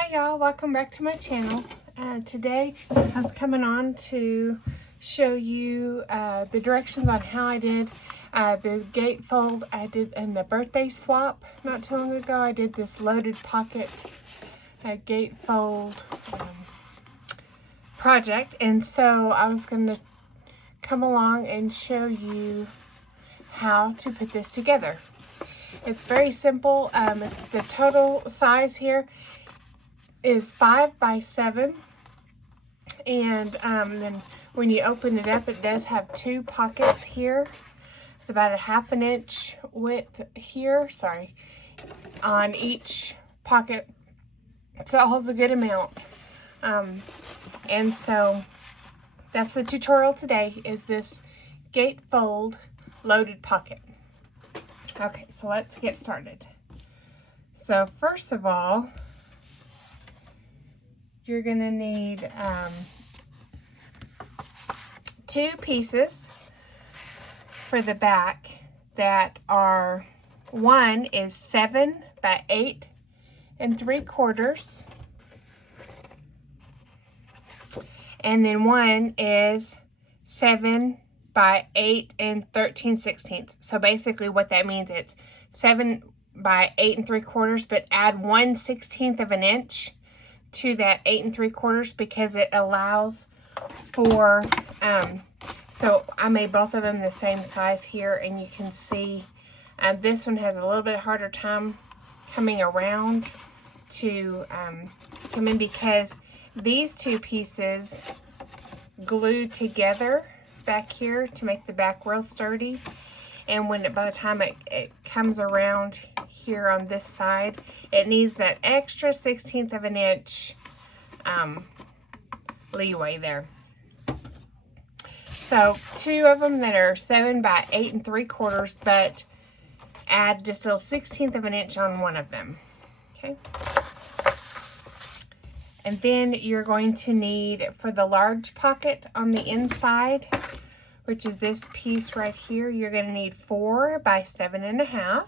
Hi y'all, welcome back to my channel. Today I was coming on to show you the directions on how I did the gatefold I did in the birthday swap not too long ago. I did this loaded pocket gatefold project, and so I was going to come along and show you how to put this together. It's very simple. It's the total size here is 5 by 7, and then when you open it up, it does have two pockets here. It's about a 1/2 inch width here, on each pocket, so it holds a good amount. And so that's the tutorial today, is this gatefold loaded pocket. Okay, so let's get started. So first of all, you're going to need 2 pieces for the back that are, one is 7 by 8 3/4, and then one is 7 by 8 13/16. So basically what that means, it's 7 by 8 3/4, but add 1/16 of an inch to that 8 3/4 because it allows for, so I made both of them the same size here, and you can see this one has a little bit harder time coming around to come in because these 2 pieces glued together back here to make the back real sturdy, and by the time it comes around here on this side, it needs that extra 1/16 of an inch leeway there. So 2 of them that are 7 by 8 3/4, but add just a 1/16 of an inch on one of them. Okay. And then you're going to need, for the large pocket on the inside, which is this piece right here, you're going to need 4 by 7 1/2.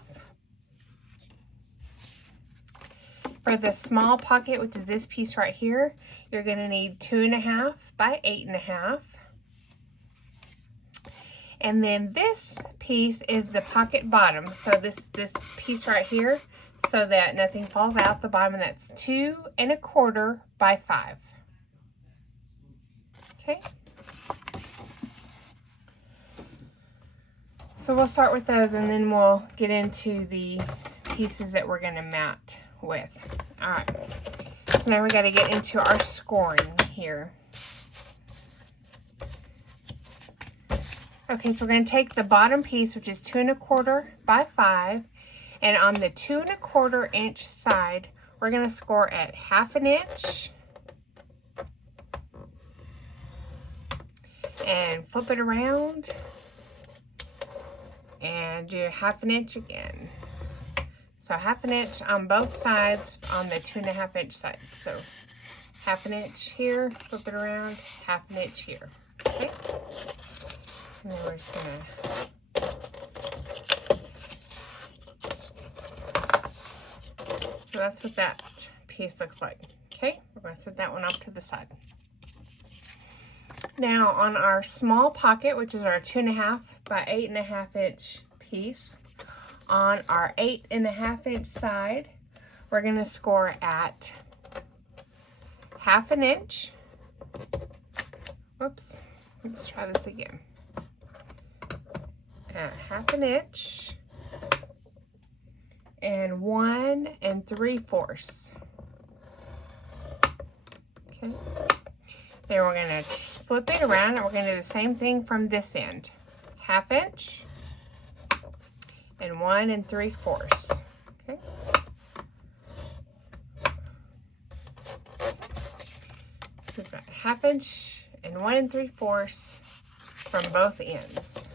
For the small pocket, which is this piece right here, you're going to need 2 1/2 by 8 1/2. And then this piece is the pocket bottom. So this piece right here, so that nothing falls out the bottom, and that's 2 1/4 by 5. Okay. So we'll start with those, and then we'll get into the pieces that we're going to mat with. All right. So now we got to get into our scoring here. Okay, so we're going to take the bottom piece, which is 2 1/4 by 5, and on the 2 1/4 inch side, we're going to score at 1/2 inch, and flip it around, and do 1/2 inch again. So 1/2 inch on both sides on the 2 1/2 inch side. So 1/2 inch here, flip it around, 1/2 inch here. Okay. And then we're just gonna so that's what that piece looks like. Okay, we're gonna set that one off to the side. Now on our small pocket, which is our 2 1/2 by 8 1/2 inch piece, on our 8 1/2 inch side, we're going to score at 1/2 inch. Whoops, let's try this again. At 1/2 inch and 1 3/4. Okay. Then we're going to flip it around, and we're going to do the same thing from this end. 1/2 inch and 1 3/4. Okay. So we've got 1/2 inch and 1 3/4 from both ends.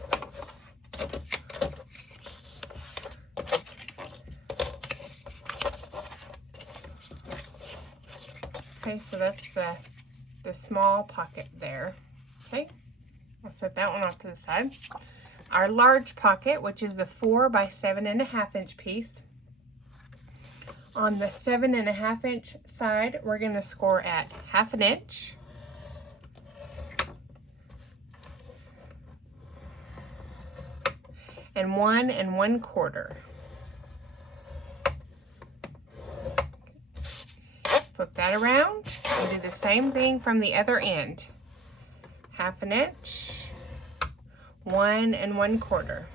Okay, so that's the small pocket there. Okay, I'll set that one off to the side. Our large pocket, which is the 4 by 7 1/2 inch piece, On the 7.5 inch side, we're going to score at 1/2 inch. And 1 1/4. Flip that around and do the same thing from the other end. 1/2 inch, 1 1/4.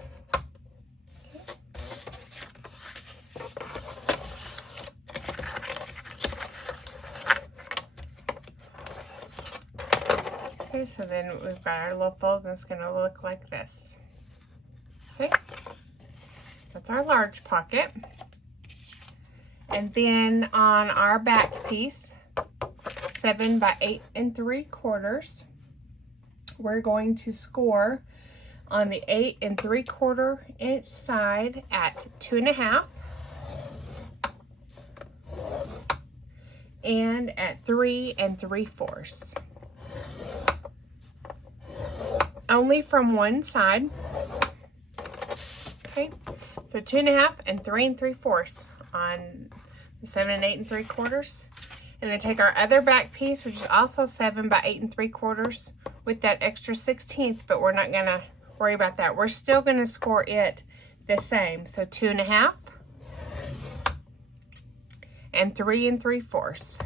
Okay, so then we've got our little fold, and it's going to look like this. Okay, that's our large pocket. And then on our back piece, 7 by 8 3/4, we're going to score on the 8 3/4 inch side at 2.5 and at 3 3/4. Only from one side. Okay, so 2.5 and 3 3/4 on the 7 8 3/4. And then take our other back piece, which is also 7 by 8 3/4, with that extra 1/16, but we're not gonna worry about that. We're still gonna score it the same. So 2.5 and 3 3/4.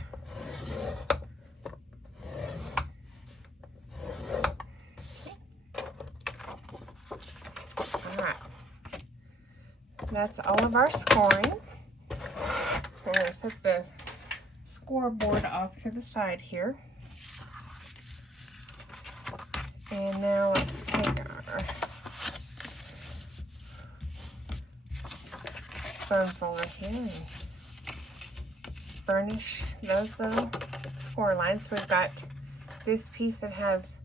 That's all of our scoring. So we're going to set the scoreboard off to the side here. And now let's take our bone folder here and burnish those little score lines. So we've got this piece that has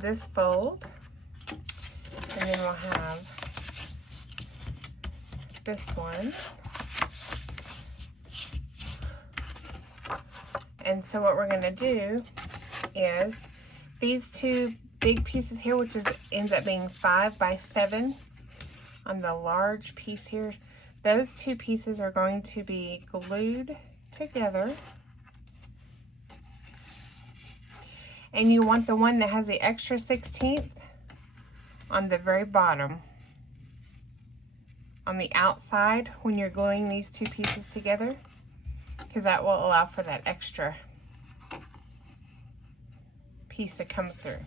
this fold, and then we'll have this one. And so what we're going to do is these two big pieces here, which ends up being 5 by 7 on the large piece here, those two pieces are going to be glued together. And you want the one that has the extra 1/16 on the very bottom, on the outside when you're gluing these two pieces together, because that will allow for that extra piece to come through.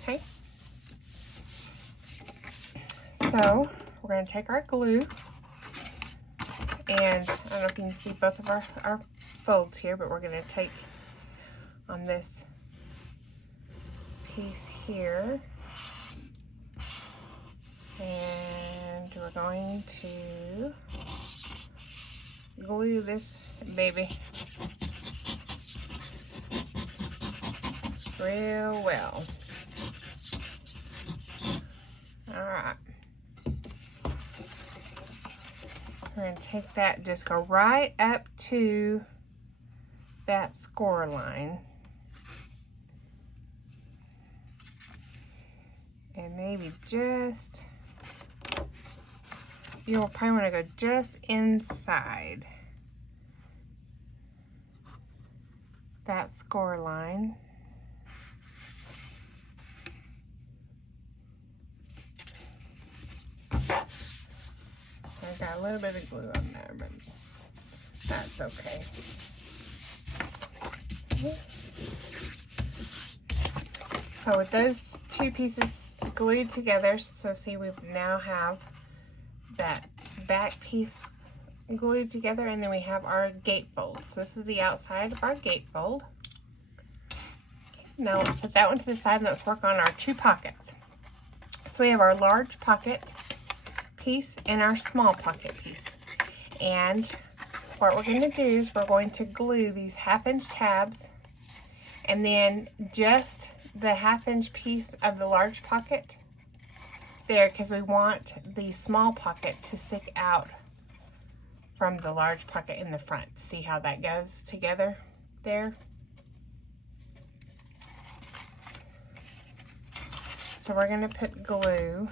Okay, so we're going to take our glue, and I don't know if you can see both of our folds here, but we're going to take on this piece here, and we're going to glue this baby real well. All right. We're going to take that, just go right up to that score line. And maybe just, you'll probably want to go just inside that score line. I got a little bit of glue on there, but that's okay. So with those two pieces glued together, so see, we now have that back piece glued together, and then we have our gatefold. So this is the outside of our gatefold. Now let's set that one to the side, and let's work on our two pockets. So we have our large pocket piece and our small pocket piece. And what we're going to do is we're going to glue these 1/2 inch tabs, and then just the 1/2 inch piece of the large pocket there, because we want the small pocket to stick out from the large pocket in the front. See how that goes together there? So we're going to put glue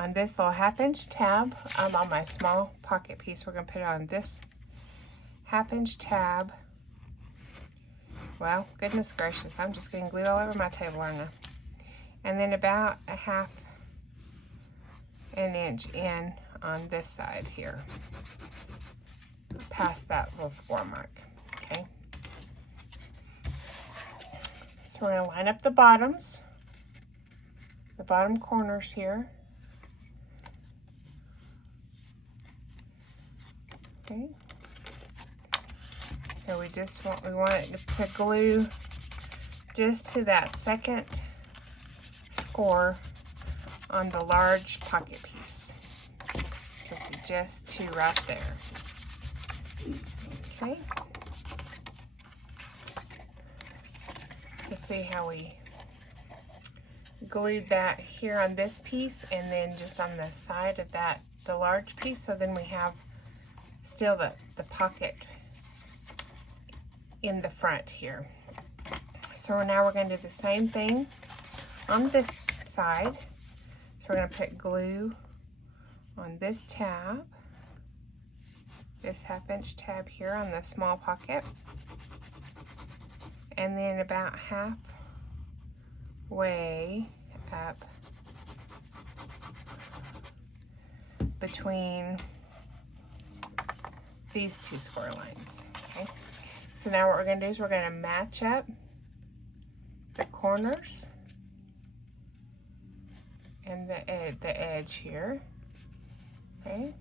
on this little 1/2-inch tab. On my small pocket piece, we're going to put it on this 1/2-inch tab. Well, goodness gracious, I'm just getting glue all over my table, aren't I? And then about a 1/2 inch in on this side here, past that little score mark. Okay. So we're going to line up the bottoms, the bottom corners here. Okay. So we want it to glue just to that second score on the large pocket piece. This is just to right there. Okay. Let's see how we glued that here on this piece, and then just on the side of that, the large piece. So then we have still the pocket in the front here. So now we're going to do the same thing on this side. So we're going to put glue on this tab, this 1/2-inch tab here on the small pocket, and then about halfway up between these two score lines. Okay. So now what we're going to do is we're going to match up the corners and the edge here. Okay.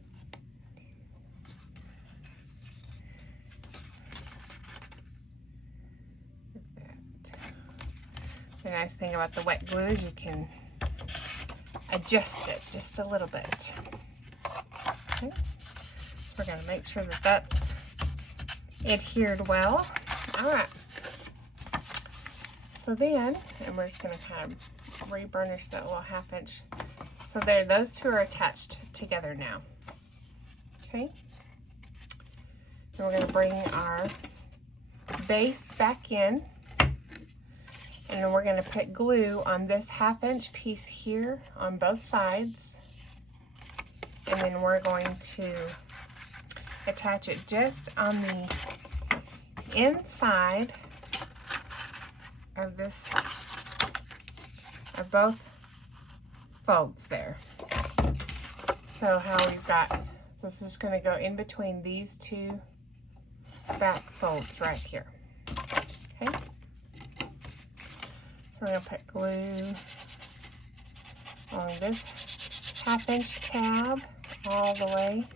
The nice thing about the wet glue is you can adjust it just a little bit. Okay. So we're going to make sure that that's adhered well. All right. So then, and we're just going to kind of re-burnish that little 1/2-inch. So there, those two are attached together now. Okay. Then we're going to bring our base back in, and then we're going to put glue on this 1/2-inch piece here on both sides, and then we're going to attach it just on the inside of this, of both folds there. So how we've got, so it's just going to go in between these two back folds right here. Okay. So we're going to put glue on this 1/2-inch tab all the way.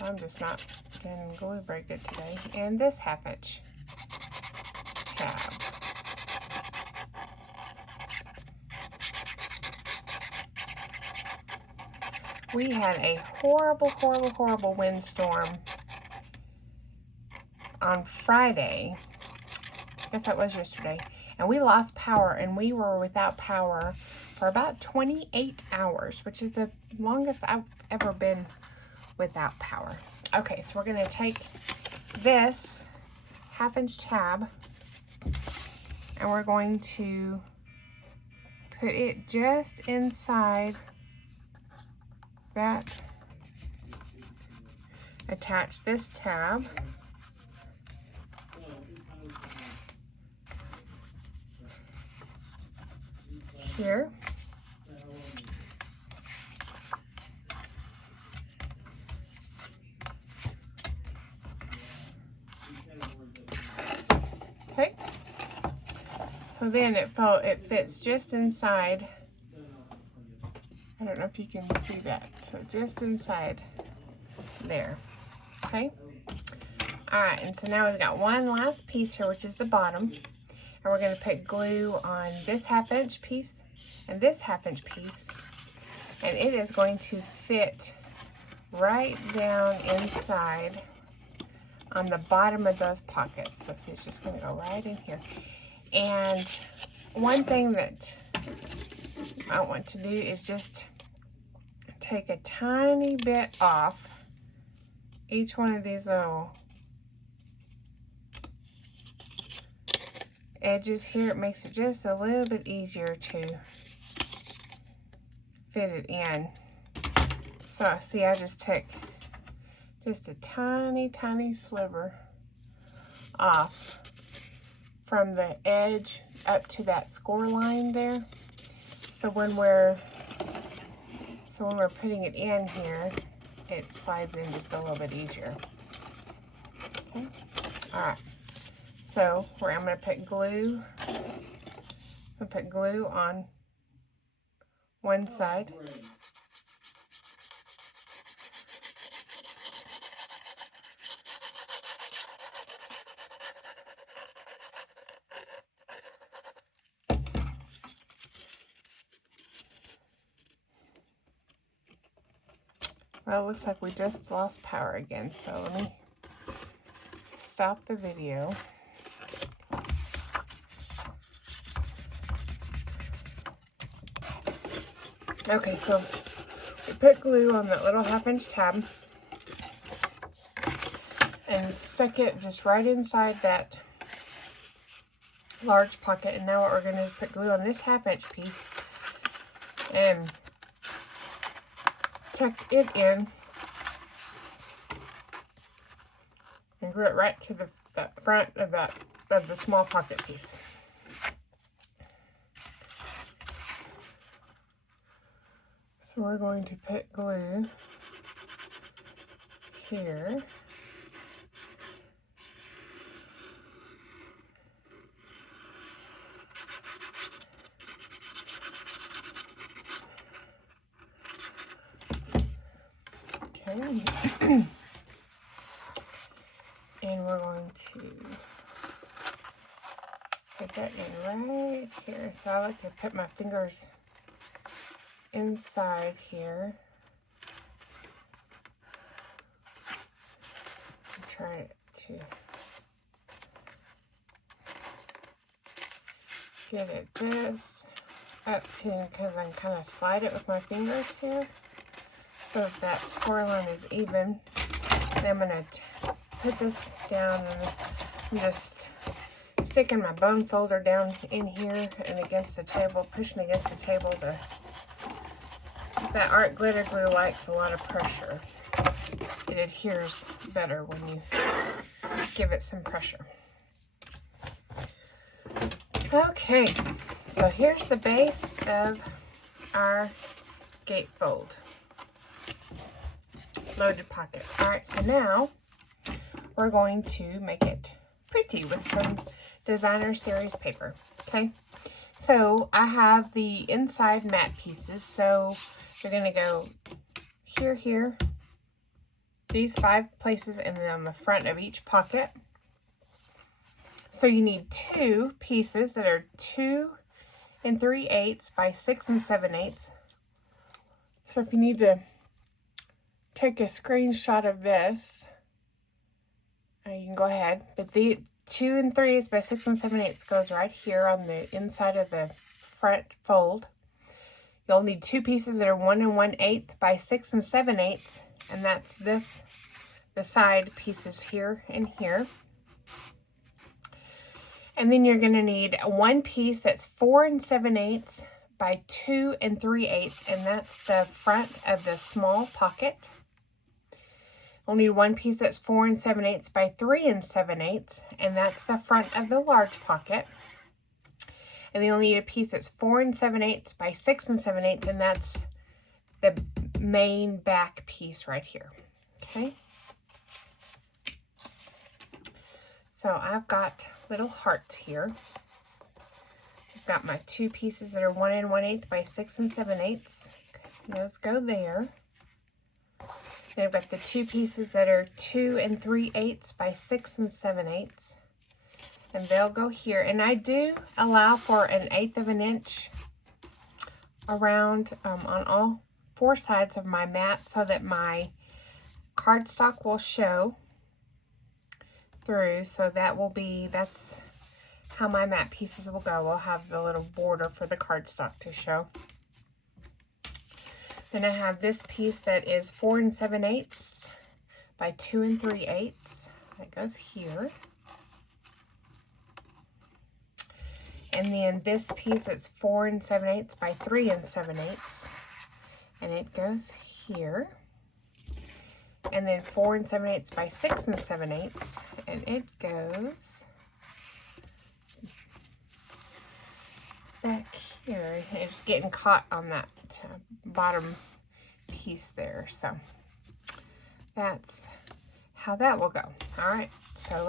I'm just not getting glue very good today. And this 1/2-inch tab. We had a horrible, horrible, horrible windstorm on Friday. I guess that was yesterday. And we lost power, and we were without power for about 28 hours, which is the longest I've ever been without power. Okay, so we're going to take this 1/2-inch tab, and we're going to put it just inside that, attach this tab here. Okay. So then it fits just inside. I don't know if you can see that. So just inside there. Okay. All right, and so now we've got one last piece here, which is the bottom. And we're going to put glue on this 1/2-inch piece and this 1/2-inch piece. And it is going to fit right down inside on the bottom of those pockets. So see, it's just going to go right in here. And one thing that I want to do is just take a tiny bit off each one of these little edges here. It makes it just a little bit easier to fit it in. So see, I just took just a tiny, tiny sliver off from the edge up to that score line there. So when we're putting it in here, it slides in just a little bit easier. Okay. All right. So I'm going to put glue. I'm going to put glue on one side. Well, it looks like we just lost power again, so let me stop the video. Okay, so we put glue on that little 1/2-inch tab and stuck it just right inside that large pocket. And now what we're going to do is put glue on this 1/2-inch piece and tuck it in and glue it right to the front of the small pocket piece. So we're going to put glue here. Okay. And we're going to put that in right here. So I like to put my fingers inside here. And try to get it just up to, because I can kind of slide it with my fingers here, so that score line is even. Then I'm going to put this down, and I'm just sticking my bone folder down in here and against the table, pushing against the table. That art glitter glue likes a lot of pressure. It adheres better when you give it some pressure. Okay, so here's the base of our gatefold loaded pocket. All right, so now we're going to make it pretty with some designer series paper. Okay, so I have the inside matte pieces, so you're going to go here, here, these 5 places, and then on the front of each pocket. So you need 2 pieces that are 2 3/8 by 6 7/8. So if you need to take a screenshot of this, you can go ahead. But the 2 3/8 by 6 7/8 goes right here on the inside of the front fold. You'll need 2 pieces that are 1 1/8 by 6 7/8, and that's the side pieces here and here. And then you're going to need 1 piece that's 4 7/8 by 2 3/8, and that's the front of the small pocket. We'll need 1 piece that's 4 7/8 by 3 7/8, and that's the front of the large pocket. And then you'll need a piece that's 4 7/8 by 6 7/8, and that's the main back piece right here. Okay. So I've got little hearts here. I've got my 2 pieces that are 1 1/8 by 6 7/8. Okay, those go there. Then I've got the 2 pieces that are 2 3/8 by 6 7/8. And they'll go here. And I do allow for 1/8 of an inch around on all 4 sides of my mat, so that my cardstock will show through. So that's how my mat pieces will go. We'll have the little border for the cardstock to show. Then I have this piece that is 4 7/8 by 2 3/8. That goes here. And then this piece is 4 7/8 by 3 7/8. and it goes here. And then 4 7/8 by 6 7/8, and it goes back here. It's getting caught on that bottom piece there, so that's how that will go. All right, so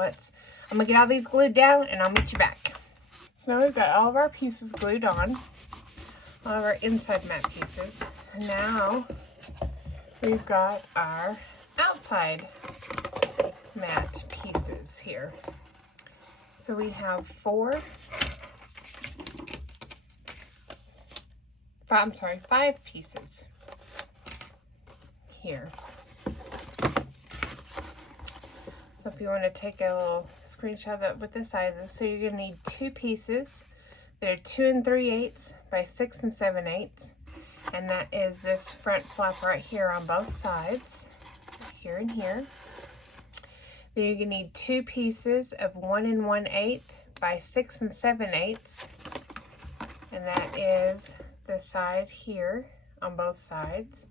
I'm gonna get all these glued down and I'll meet you back. So now we've got all of our pieces glued on, all of our inside mat pieces. Now we've got our outside mat pieces here. So we have 5 pieces here. So if you want to take a little screenshot of that with the sizes, so you're going to need 2 pieces that are 2 3/8 by 6 7/8, and that is this front flap right here on both sides, here and here. Then you're going to need 2 pieces of 1 1/8 by 6 7/8, and that is the side here on both sides.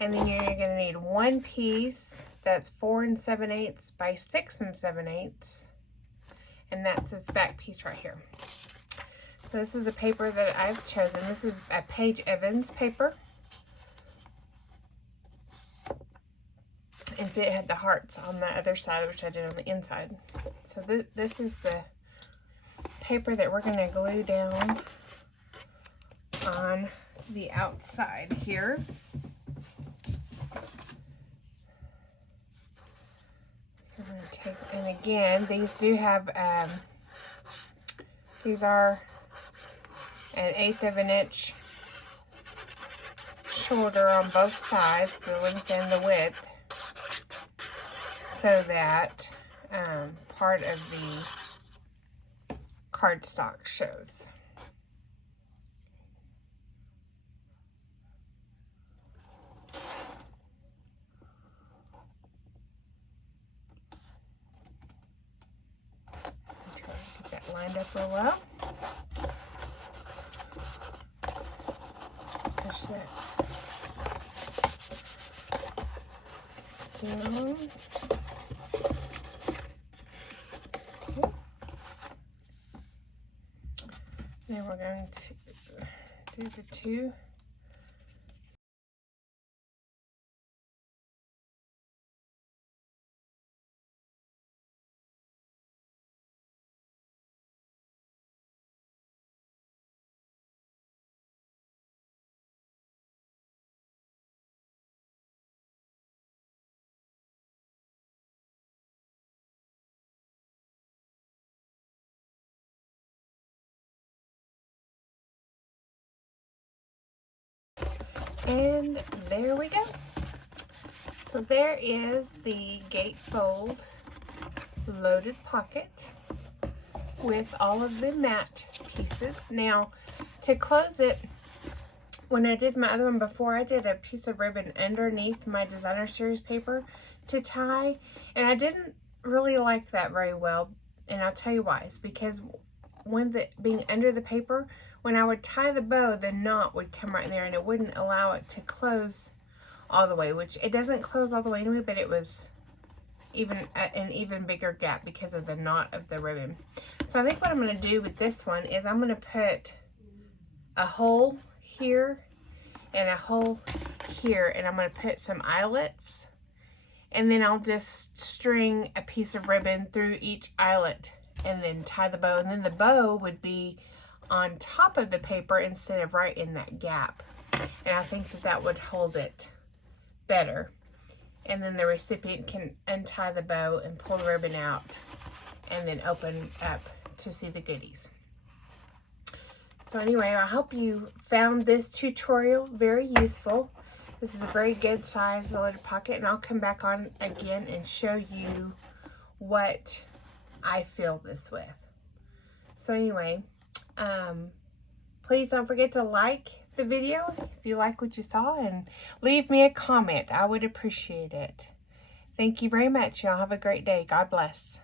And then you're going to need 1 piece that's 4 7/8 by 6 7/8, and that's this back piece right here. So this is a paper that I've chosen. This is a Paige Evans paper. And see, it had the hearts on the other side, which I did on the inside. So this is the paper that we're going to glue down on the outside here. So I'm going to take, and again, these do have, these are 1/8 of an inch shorter on both sides, the length and the width, so that part of the cardstock shows. Get that lined up real well. Push that down. Then we're going to do the 2. And there we go. So there is the gatefold loaded pocket with all of the mat pieces. Now, to close it, when I did my other one before, I did a piece of ribbon underneath my designer series paper to tie, and I didn't really like that very well, and I'll tell you why. It's because when being under the paper, when I would tie the bow, the knot would come right in there and it wouldn't allow it to close all the way, which it doesn't close all the way anyway, but it was an even bigger gap because of the knot of the ribbon. So I think what I'm going to do with this one is I'm going to put a hole here and a hole here, and I'm going to put some eyelets, and then I'll just string a piece of ribbon through each eyelet and then tie the bow, and then the bow would be on top of the paper instead of right in that gap, and I think that would hold it better. And then the recipient can untie the bow and pull the ribbon out and then open up to see the goodies. So anyway, I hope you found this tutorial very useful. This is a very good size loaded pocket, and I'll come back on again and show you what I fill this with. So anyway, please don't forget to like the video if you like what you saw, and leave me a comment. I would appreciate it. Thank you very much. Y'all have a great day. God bless.